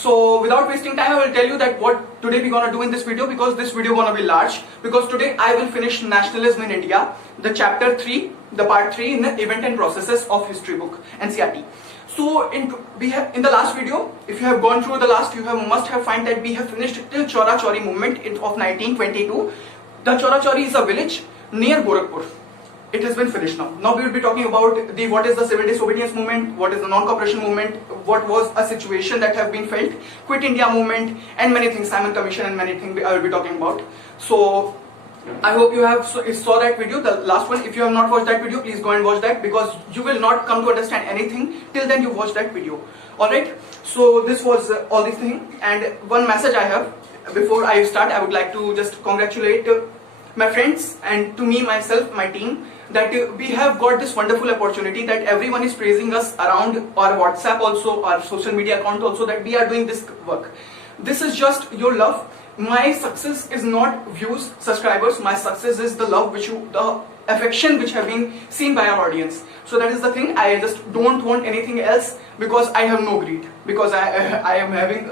So without wasting time, I will tell you that what today we're gonna do in this video, because this video gonna be large, because today I will finish Nationalism in India, the chapter 3, the part 3 in the Event and Processes of History book, NCERT. So in the last video, if you have gone through the last, you must have find that we have finished till Chora Chori movement of 1922. The Chora Chori is a village near Gorakhpur. It has been finished now. Now we will be talking about what is the civil disobedience movement, what is the non-cooperation movement, what was a situation that have been felt, Quit India movement, and many things, Simon Commission and many things I will be talking about. So I hope you have saw that video, the last one. If you have not watched that video, please go and watch that, because you will not come to understand anything till then you watch that video. Alright, so this was all these things, and one message I have before I start. I would like to just congratulate my friends and to me, myself, my team, that we have got this wonderful opportunity that everyone is praising us around our WhatsApp also, our social media account also, that we are doing this work. This is just your love. My success is not views, subscribers. My success is the love the affection which have been seen by our audience. So that is the thing. I just don't want anything else, because I have no greed, because I am having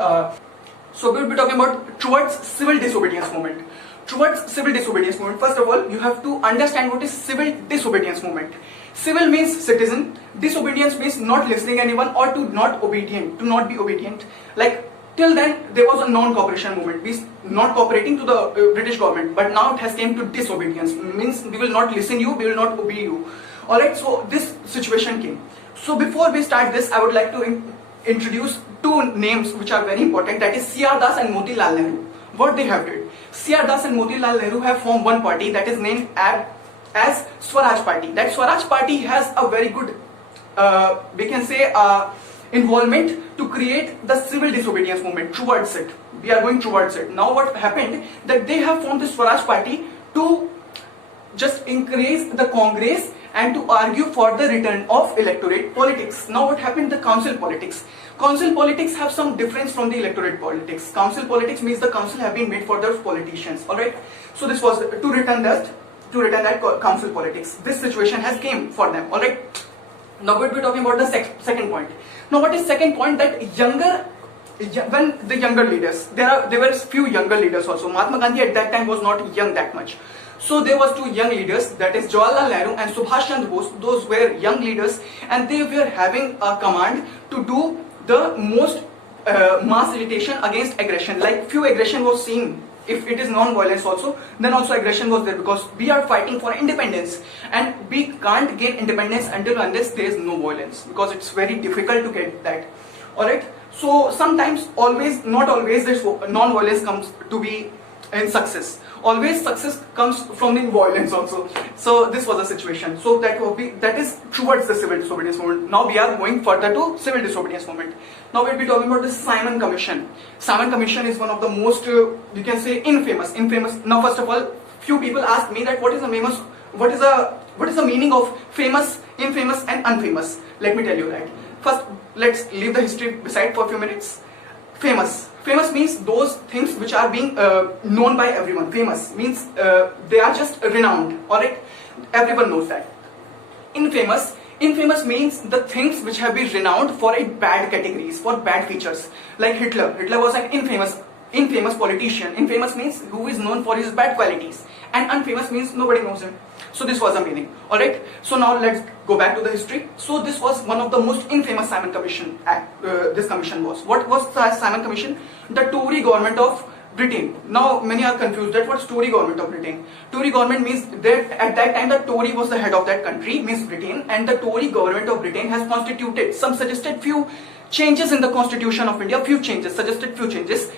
so we will be talking about towards civil disobedience movement. Towards civil disobedience movement, first of all, you have to understand what is civil disobedience movement. Civil means citizen, disobedience means not listening anyone, or to not be obedient. Like till then there was a non-cooperation movement, means not cooperating to the British government, but now it has came to disobedience, means we will not listen you, we will not obey you. Alright, so this situation came. So before we start this, I would like to introduce two names which are very important, that is C.R. Das and Motilal Nehru. What they have did. C.R. Das and Motilal Nehru have formed one party that is named as Swaraj Party. That Swaraj Party has a very good, we can say, involvement to create the civil disobedience movement towards it. We are going towards it. Now what happened, that they have formed the Swaraj Party to just increase the Congress and to argue for the return of electorate politics. Now what happened, the council politics. Council politics have some difference from the electorate politics. Council politics means the council have been made for those politicians. Alright, so this was to return that council politics. This situation has came for them. Alright, now we'll be talking about the second point. Now what is second point, that when the younger leaders, there were few younger leaders also. Mahatma Gandhi at that time was not young that much. So there was two young leaders, that is Jawaharlal Nehru and Subhash Chandra Bose. Those were young leaders, and they were having a command to do the most mass agitation against aggression. Like few aggression was seen. If it is non-violence also, then also aggression was there, because we are fighting for independence, and we can't gain independence unless there is no violence, because it's very difficult to get that. Alright, so sometimes, not always this non-violence comes to be in success. Always success comes from the violence also. So this was the situation. So that is towards the civil disobedience movement. Now we are going further to civil disobedience movement. Now we'll be talking about the Simon Commission. Simon Commission is one of the most, you can say, infamous. Now first of all, few people ask me that what is the meaning of famous, infamous and unfamous. Let me tell you that. First, let's leave the history beside for a few minutes. Famous means those things which are being known by everyone. Famous means they are just renowned. Alright, everyone knows that. Infamous means the things which have been renowned for a bad categories, for bad features. Like Hitler was an infamous politician. Infamous means who is known for his bad qualities, and unfamous means nobody knows him. So this was the meaning. Alright, so now let's go back to the history. So this was one of the most infamous Simon Commission Act. This commission was. What was the Simon Commission? The Tory government of Britain. Now many are confused that what's Tory government of Britain. Tory government means that at that time the Tory was the head of that country, means Britain, and the Tory government of Britain has constituted some suggested few changes in the constitution of India, suggested few changes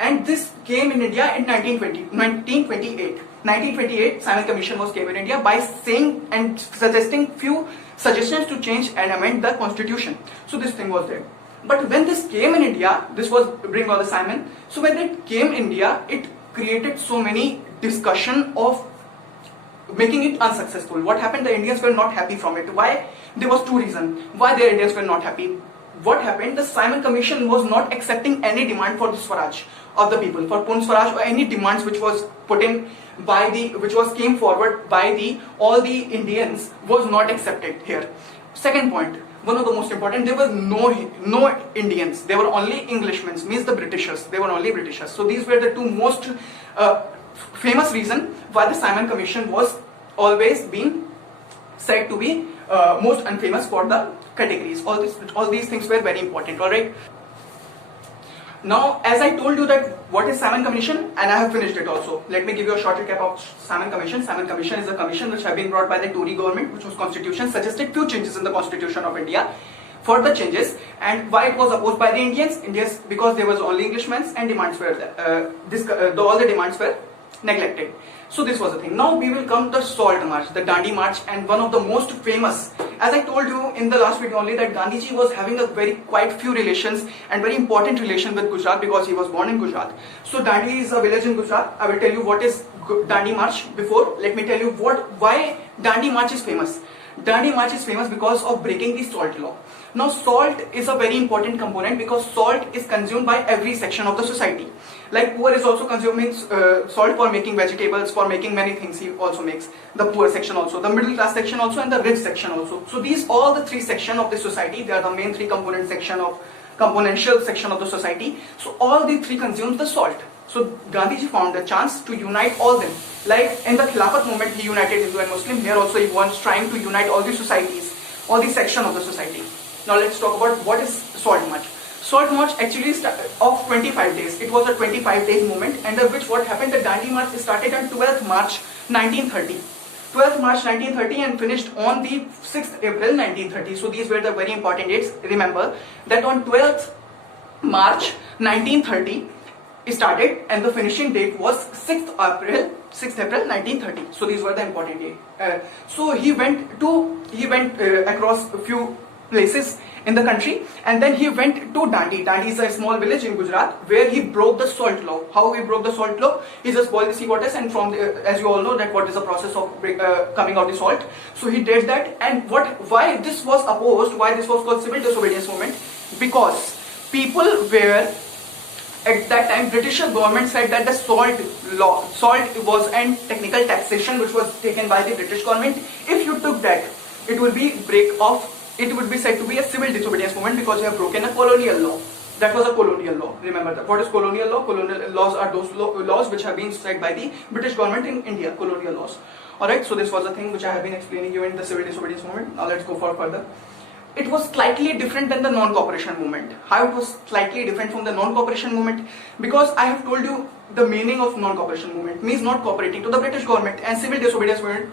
and this came in India in 1928. 1928 Simon Commission came in India by saying and suggesting few suggestions to change and amend the constitution. So this thing was there. But when this came in India, this was bring all the Simon. So when it came in India, it created so many discussion of making it unsuccessful. What happened? The Indians were not happy from it. Why? There was two reasons why the Indians were not happy. What happened? The Simon Commission was not accepting any demand for the Swaraj of the people, for Purn Swaraj, or any demands which was put in by came forward by all the Indians was not accepted here. Second point, one of the most important, there were no Indians, there were only Englishmen, means the Britishers, they were only Britishers. So these were the two most famous reason why the Simon Commission was always been said to be most unfamous for the categories. All these things were very important. All right. Now, as I told you that what is Simon Commission, and I have finished it also. Let me give you a short recap of Simon Commission. Simon Commission is a commission which have been brought by the Tory government, which was constitution, suggested few changes in the constitution of India. For the changes, and why it was opposed by the Indians, because there was only Englishmen and demands were all the demands were neglected. So this was the thing. Now we will come to the Salt March, the Dandi March, and one of the most famous. As I told you in the last video only, that Gandhiji was having a quite few relations and very important relation with Gujarat because he was born in Gujarat. So Dandi is a village in Gujarat. I will tell you what is Dandi March. Before, let me tell you why Dandi March is famous. Dandi March is famous because of breaking the salt law. Now salt is a very important component because salt is consumed by every section of the society. Like poor is also consuming salt for making vegetables, for making many things he also makes. The poor section also, the middle class section also, and the rich section also. So these all the three sections of the society, they are the main three componential section of the society. So all the three consumes the salt. So Gandhiji found a chance to unite all them. Like in the Khilafat movement, he united Hindu and Muslim. Here also he was trying to unite all the societies, all the section of the society. Now let's talk about what is Salt March. Salt March actually of 25 days. It was a 25 days movement, under which what happened, the Dandi March started on 12th March 1930. 12th March 1930 and finished on the 6th April 1930. So these were the very important dates. Remember that on 12th March 1930 it started and the finishing date was 6th April 1930. So these were the important dates. So he went across a few places in the country, and then he went to Dandi. Dandi is a small village in Gujarat where he broke the salt law. How he broke the salt law? He just boiled the sea waters, and from as you all know that what is the process of coming out the salt. So he did that, and why this was opposed? Why this was called civil disobedience movement? Because people were at that time, British government said that the salt was an technical taxation which was taken by the British government. If you took that, it would be it would be said to be a civil disobedience movement because you have broken a colonial law. That was a colonial law. Remember that. What is colonial law? Colonial laws are those laws which have been set by the British government in India, colonial laws. Alright, so this was the thing which I have been explaining you in the civil disobedience movement. Now let's go further. It was slightly different than the non-cooperation movement. How it was slightly different from the non-cooperation movement? Because I have told you the meaning of non-cooperation movement means not cooperating to the British government, and civil disobedience movement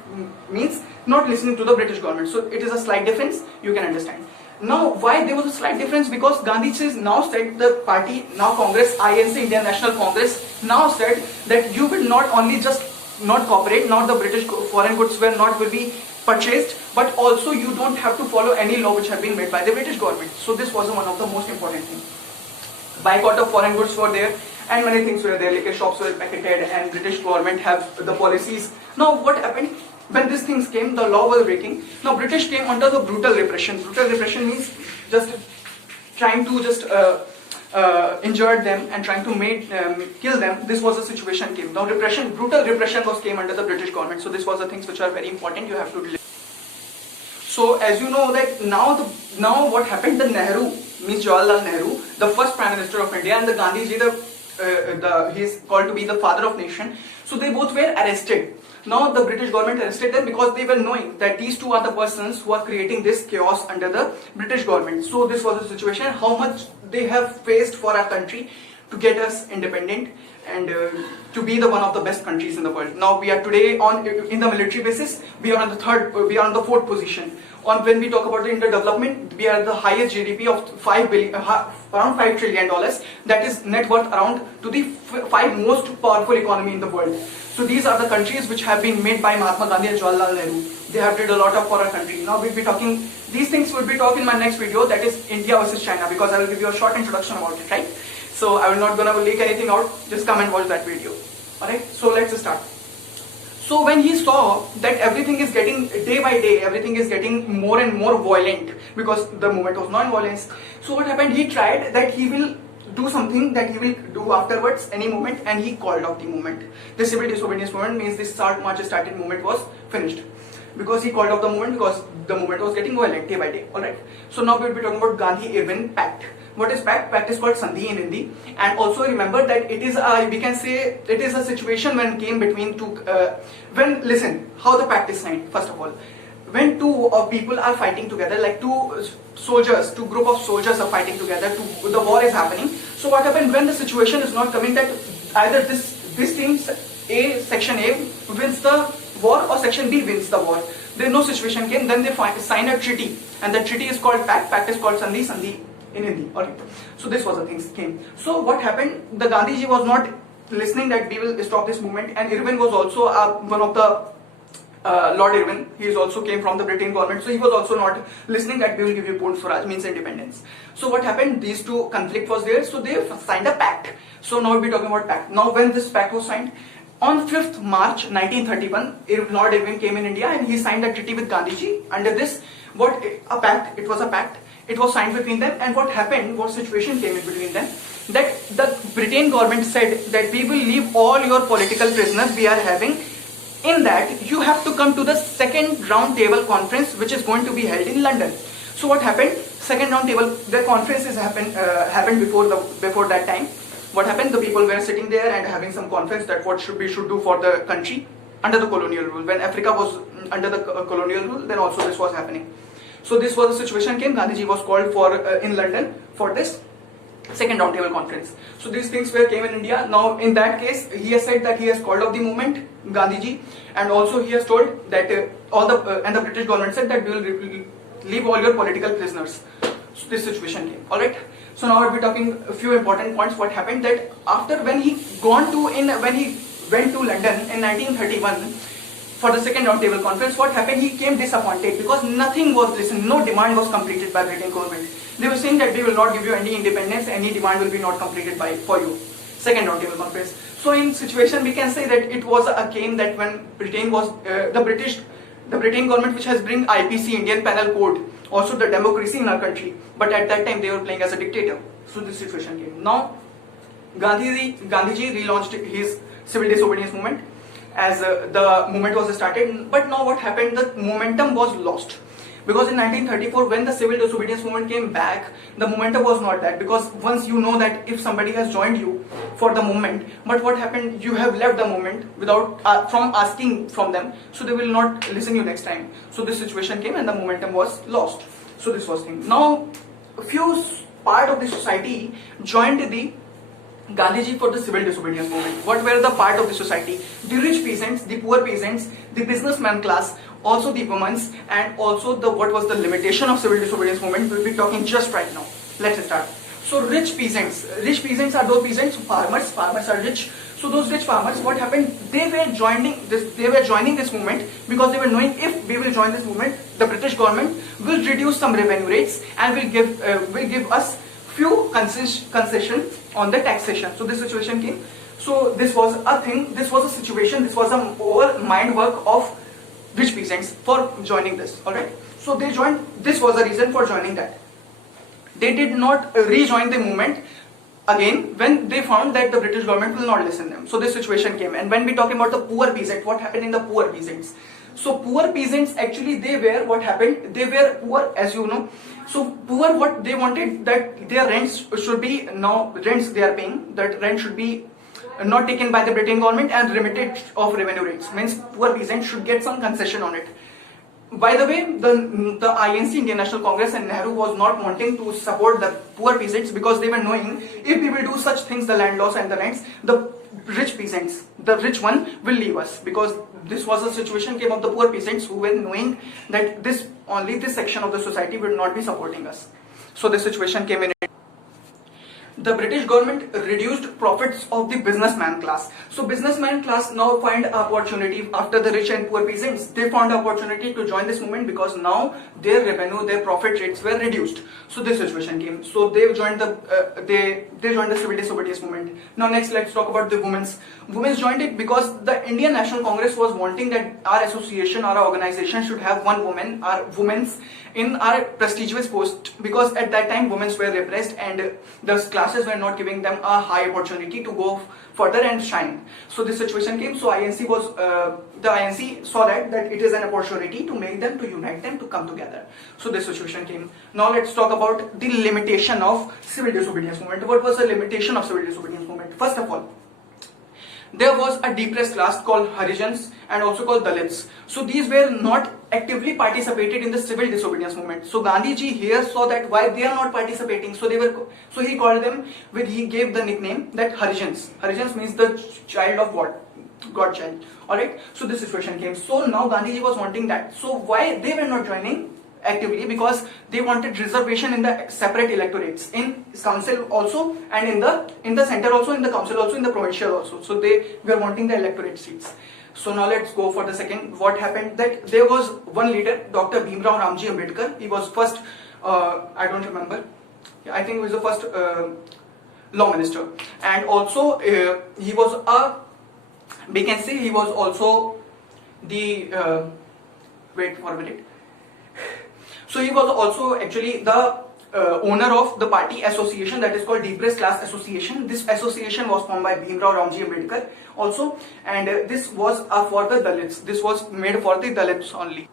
means not listening to the British government. So it is a slight difference, you can understand. Now why there was a slight difference? Because Gandhiji now said, the party, now Congress, INC, Indian National Congress, now said that you will not only just not cooperate, not the British foreign goods will be purchased, but also you don't have to follow any law which have been made by the British government. So this was one of the most important things. Boycott of foreign goods were there and many things were there, like shops were packeted and British government have the policies. Now what happened? When these things came, the law was breaking. Now British came under the brutal repression. Brutal repression means just trying to injure them and trying to kill them. This was the situation came. Now brutal repression came under the British government. So this was the things which are very important. You have to delay. So as you know that now what happened? The Nehru means Jawaharlal Nehru, the first Prime Minister of India, and the Gandhiji, he is called to be the father of nation. So they both were arrested. Now the British government arrested them because they were knowing that these two are the persons who are creating this chaos under the British government. So this was the situation, how much they have faced for our country to get us independent and to be one of the best countries in the world. Now we are today in the military basis, we are on the fourth position. When we talk about the development, we are the highest GDP of around $5 trillion. That is net worth around to the 5 most powerful economy in the world. So these are the countries which have been made by Mahatma Gandhi and Jawaharlal Nehru. They have did a lot for our country. Now we'll be talking, these things will be talked in my next video, that is India versus China, because I will give you a short introduction about it, right? So I will not gonna leak anything out, just come and watch that video. Alright, so let's start. So when he saw that everything is getting, day by day, everything is getting more and more violent, because the movement was non-violence. So what happened, he tried that he will do something that he will do afterwards, any movement, and he called off the movement. The civil disobedience movement means this Salt March started movement was finished. Because he called off the movement, because the movement was getting violent day by day. Alright. So now we'll be talking about Gandhi-Irwin Pact. What is pact? Pact is called Sandhi in Hindi. And also remember that it is we can say it is a situation when came between two, listen, how the pact is signed, first of all. When two people are fighting together, like two group of soldiers are fighting together, the war is happening. So what happened when the situation is not coming that either this team, section A wins the war or section B wins the war. There no situation came, then they sign a treaty, and the treaty is called pact. Pact is called Sandhi, Sandhi in Hindi. Alright. So this was the thing came. So what happened? The Gandhiji was not listening that we will stop this movement, and Irwin was also one of the Lord Irwin. He also came from the Britain government, so he was also not listening that we will give you Purn Swaraj, means independence. So what happened? These two conflict was there, so they signed a pact. So now we'll be talking about pact. Now when this pact was signed, on 5th March 1931, Lord Irwin came in India and he signed a treaty with Gandhiji. Under this, a pact, it was a pact. It was signed between them, and what happened, what situation came in between them, that the Britain government said that we will leave all your political prisoners we are having. In that, you have to come to the second round table conference, which is going to be held in London. So what happened? Second round table, the conferences happened before that time. What happened? The people were sitting there and having some conference that what we should do for the country under the colonial rule. When Africa was under the colonial rule, then also this was happening. So this was the situation came. Gandhiji was called for in London for this second round table conference. So these things came in India. Now in that case, he has said that he has called off the movement, Gandhiji, and also he has told that the British government said that we will leave all your political prisoners. So this situation came. All right. So now we'll be talking a few important points. What happened that after when he went to London in 1931 for the second round table conference, what happened? He came disappointed because nothing was listened, no demand was completed by British government. They were saying that we will not give you any independence, any demand will be not completed for you. Second round table conference. So in situation we can say that it was a game that when Britain was the Britain government which has bring IPC, Indian Penal Code, also the democracy in our country, but at that time they were playing as a dictator. So this situation came. Now Gandhiji relaunched his civil disobedience movement as the movement was started, but now what happened, the momentum was lost. Because in 1934 when the civil disobedience movement came back, the momentum was not that, because once you know that if somebody has joined you for the movement, but what happened, you have left the movement without from asking from them, so they will not listen you next time. So this situation came and the momentum was lost. So this was thing. Now a few part of the society joined the Gandhiji for the civil disobedience movement. What were the part of the society? The rich peasants, the poor peasants, the businessman class, also the women, and also what was the limitation of civil disobedience movement. We'll be talking just right now. Let's start. So rich peasants are those peasants, farmers are rich. So those rich farmers, what happened? They were joining this movement because they were knowing if we will join this movement, the British government will reduce some revenue rates and will give us few concession on the taxation. So this situation came. So this was a thing, this was a situation, this was a over mind work of rich peasants for joining this. Alright. So they joined, this was the reason for joining that. They did not rejoin the movement again when they found that the British government will not listen to them. So this situation came. And when we talk about the poor peasant, what happened in the poor peasants? So poor peasants actually they were poor, as you know. So poor, what they wanted that their rents should be, now rents they are paying, that rent should be not taken by the Britain government and remitted of revenue rates. Means poor peasants should get some concession on it. By the way, the INC, Indian National Congress, and Nehru was not wanting to support the poor peasants because they were knowing if we will do such things, the land loss and the rents, the rich peasants, the rich one will leave us, because this was a situation came of the poor peasants who were knowing that only this section of the society will not be supporting us. So this situation came in. The British government reduced profits of the businessman class. So businessman class now find opportunity after the rich and poor peasants. They found opportunity to join this movement because now their revenue, their profit rates were reduced. So this situation came. So they joined the civil disobedience movement. Now next, let's talk about the women's. Women's joined it because the Indian National Congress was wanting that our association, our organization should have one woman, our women's in our prestigious post, because at that time women were repressed and the class classes were not giving them a high opportunity to go further and shine. So this situation came. So the INC saw that it is an opportunity to make them, to unite them, to come together. So this situation came. Now let's talk about the limitation of civil disobedience movement. What was the limitation of civil disobedience movement? First of all, there was a depressed class called Harijans and also called Dalits. So these were not actively participated in the civil disobedience movement. So Gandhiji here saw that why they are not participating. So he called them he gave the nickname that Harijans. Harijans means the child of God. God child. Alright. So this situation came. So now Gandhiji was wanting that. So why they were not joining actively? Because they wanted reservation in the separate electorates, in council also, and in the center also, in the council also, in the provincial also. So they were wanting the electorate seats. So now let's go for the second. What happened, that there was one leader, Dr. Bhimrao Ramji Ambedkar. He was first, I don't remember, I think he was the first law minister, and also he was we can say he was also the wait for a minute. So he was also actually the owner of the party association that is called Depressed Class Association. This association was formed by Bhimrao Ramji Ambedkar also, and this was for the Dalits. This was made for the Dalits only.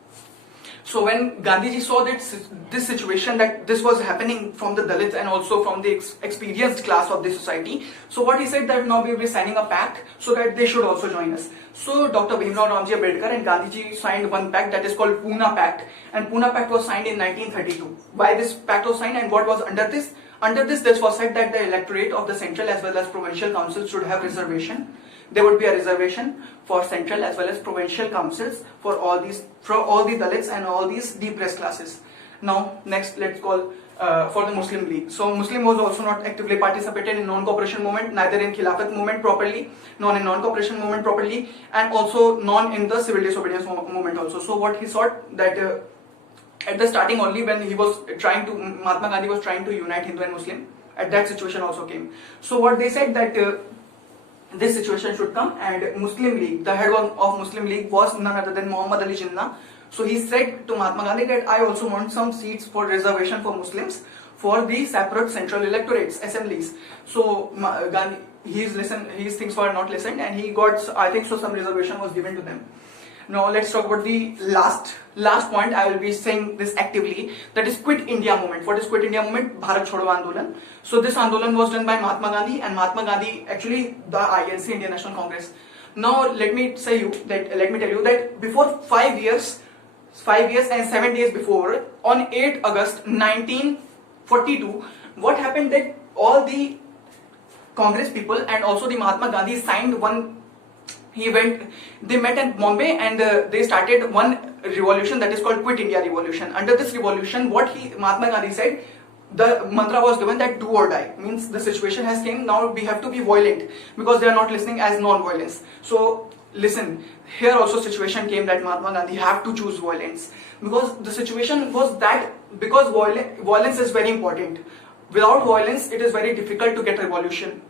So when Gandhiji saw that this situation, that this was happening from the Dalits and also from the experienced class of the society, so what he said, that now we will be signing a pact so that they should also join us. So Dr. Bhimrao Ramji Ambedkar and Gandhiji signed one pact that is called Pune Pact, and Pune Pact was signed in 1932. Why this pact was signed and what was under this? Under this was said that the electorate of the central as well as provincial councils should have reservation. There would be a reservation for central as well as provincial councils for all the Dalits and all these depressed classes. Now next let's call for the Muslim League. So Muslim was also not actively participated in non-cooperation movement, neither in Khilafat movement properly, nor in non-cooperation movement properly, and also none in the civil disobedience movement also. So what he thought, that at the starting only, when he was Mahatma Gandhi was trying to unite Hindu and Muslim, at that situation also came. So what they said, that this situation should come, and Muslim League, the head of Muslim League was none other than Muhammad Ali Jinnah. So he said to Mahatma Gandhi that I also want some seats for reservation for Muslims for the separate central electorates, assemblies. So Gandhi, his things were not listened, and he got, I think so, some reservation was given to them. Now let's talk about the last point. I will be saying this actively, that is Quit India movement. What is Quit India movement? Bharat Chodo Andolan. So this Andolan was done by Mahatma Gandhi, and Mahatma Gandhi, actually the INC, Indian National Congress. Now let me tell you that before 5 years and 7 days before, on 8 August 1942, what happened, that all the Congress people and also the Mahatma Gandhi signed one. They met in Bombay, and they started one revolution that is called Quit India Revolution. Under this revolution, Mahatma Gandhi said, the mantra was given that do or die, means the situation has came, now we have to be violent, because they are not listening as non-violence. So listen, here also situation came that Mahatma Gandhi have to choose violence, because the situation was that, because violence is very important. Without violence, it is very difficult to get revolution.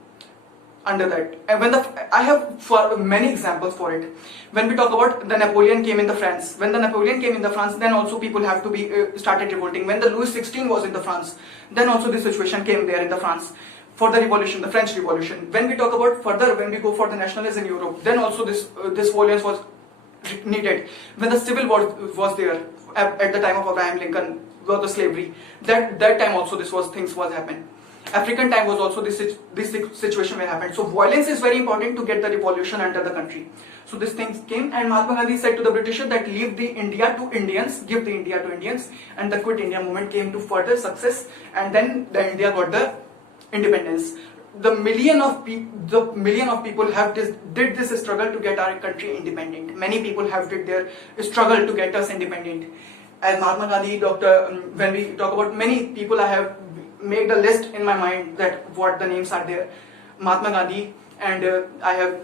Under that, and I have many examples for it. When we talk about the Napoleon came in the France, when the Napoleon came in the France, then also people have to be started revolting. When the Louis XVI was in the France, then also this situation came there in the France for the revolution, the French Revolution. When we talk about further, when we go for the nationalism in Europe, then also this violence was needed. When the civil war was there at the time of Abraham Lincoln, for the slavery, that time also things was happening. African time was also this situation will happen. So violence is very important to get the revolution under the country. So these things came, and Mahatma Gandhi said to the British that leave the India to Indians, give the India to Indians, and the Quit India movement came to further success, and then the India got the independence. The million of people have did this struggle to get our country independent. Many people have did their struggle to get us independent. As Mahatma Gandhi, when we talk about many people, I have made a list in my mind that what the names are there. Mahatma Gandhi, and I have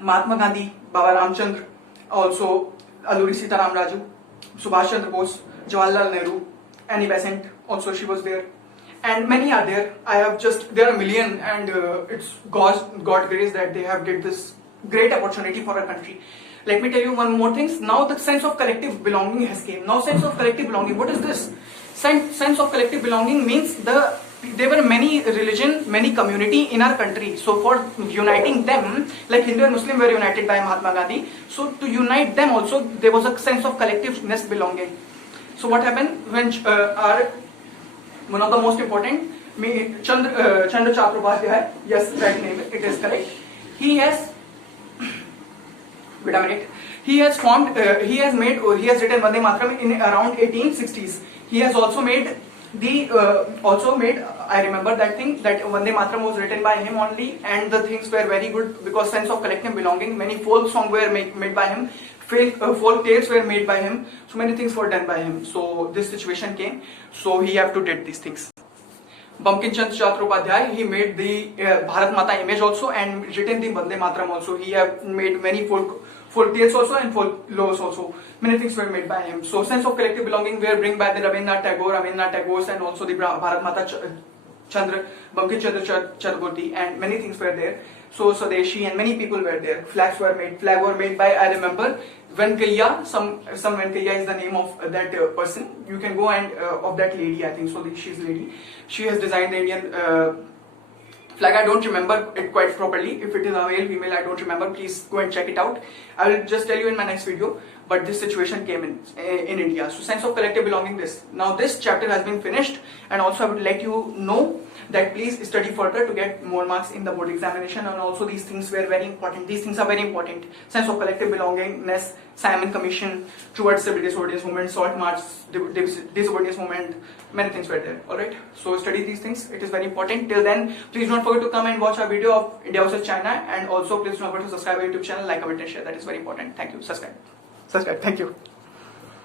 Mahatma Gandhi, Baba Ramchandra, also Alluri Sitaram Raju, Subhash Chandra Bose, Jawaharlal Nehru, Annie Besant, also she was there, and many are there. There are a million, and it's God's grace that they have did this great opportunity for our country. Let me tell you one more thing. Now the sense of collective belonging has came. Now sense of collective belonging, what is this? Sense of collective belonging means the there were many religion, many community in our country. So for uniting them, like Hindu and Muslim were united by Mahatma Gandhi. So to unite them also, there was a sense of collectiveness belonging. So what happened when one of the most important, Chandra Chattopadhyay, yes, right name, it is correct. He has, wait a minute. He has written Vande Mataram in around 1860s. He has also made I remember that thing, that Vande Mataram was written by him only, and the things were very good because sense of collective belonging. Many folk songs were made by him, folk tales were made by him, so many things were done by him. So this situation came, so he have to did these things. Bankim Chandra Chattopadhyay, he made the Bharat Mata image also and written the Vande Mataram also. He have made many folk tales also and folk laws also. Many things were made by him. So sense of collective belonging were bring by the Rabindranath Tagore, and also the Bharat Mata Bankim Chandra Chattopadhyay, and many things were there. So Swadeshi and many people were there. Flag were made by, I remember, Venkaiah, some Venkaiah is the name of that person. You can go and of that lady, I think so. She's lady. She has designed the Indian flag. I don't remember it quite properly. If it is a male, female, I don't remember. Please go and check it out. I will just tell you in my next video. But this situation came in India. So sense of collective belonging. Now this chapter has been finished, and also I would let you know that please study further to get more marks in the board examination, and also these things were very important. These things are very important. Sense of collective belongingness, Simon Commission, towards civil disobedience movement, Salt March, disobedience movement, many things were there. Alright, so study these things. It is very important. Till then, please don't forget to come and watch our video of India versus China, and also please don't forget to subscribe our YouTube channel, like, comment and share. That is very important. Thank you. Subscribe. Thank you.